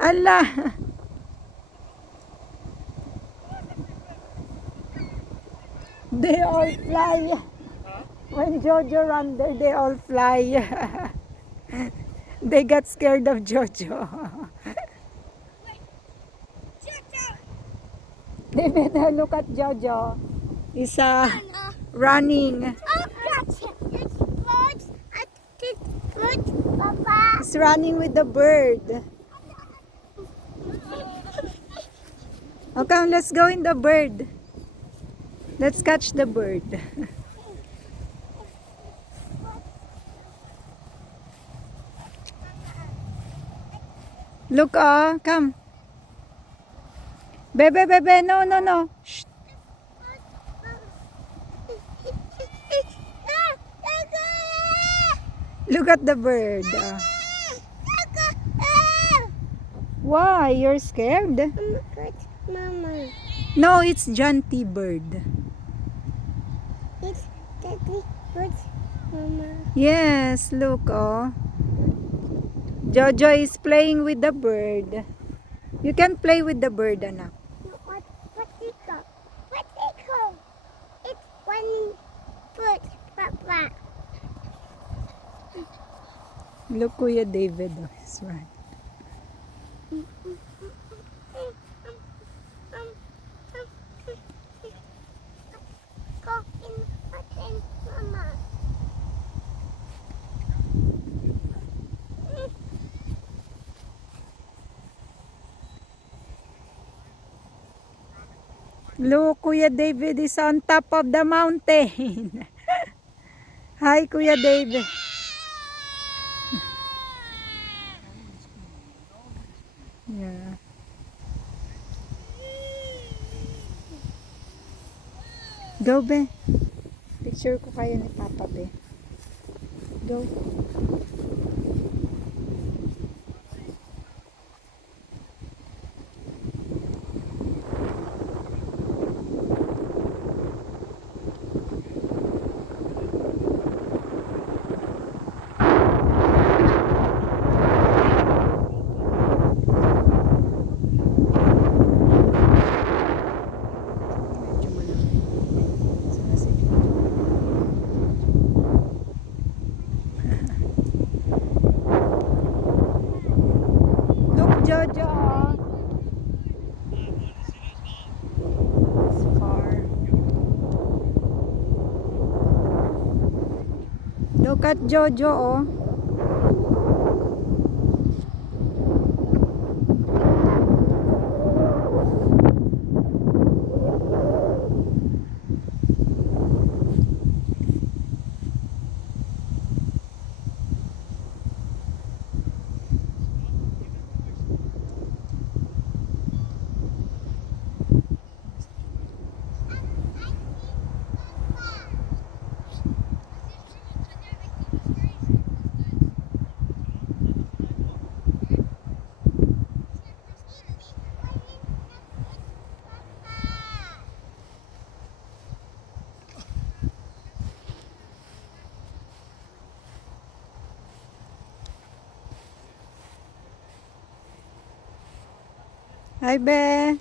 Ala! They all fly. When Jojo ran there, they all fly. They got scared of Jojo. David, look at Jojo. He's running. He's running with the bird. Oh, come, let's go in the bird. Let's catch the bird. Look, come. Bebe, bebe, no, no, no. Shh. Look at the bird. Why? You're scared? Mama. No, it's Janty bird. It's Daddy Bird, Mama. Yes, look, Jojo is playing with the bird. You can play with the bird, anak. What's it called? What's it called? It's one foot, Papa. Look, Kuya David, he's right. Go in, Mama. Look, Kuya David is on top of the mountain. Hi, Kuya David. Yeah. Go, be. Picture ko kayo ni Papa, be. Go. Medyo malaki. Sana si Look, Jojo. It's far. Look at Jojo, Hi, be.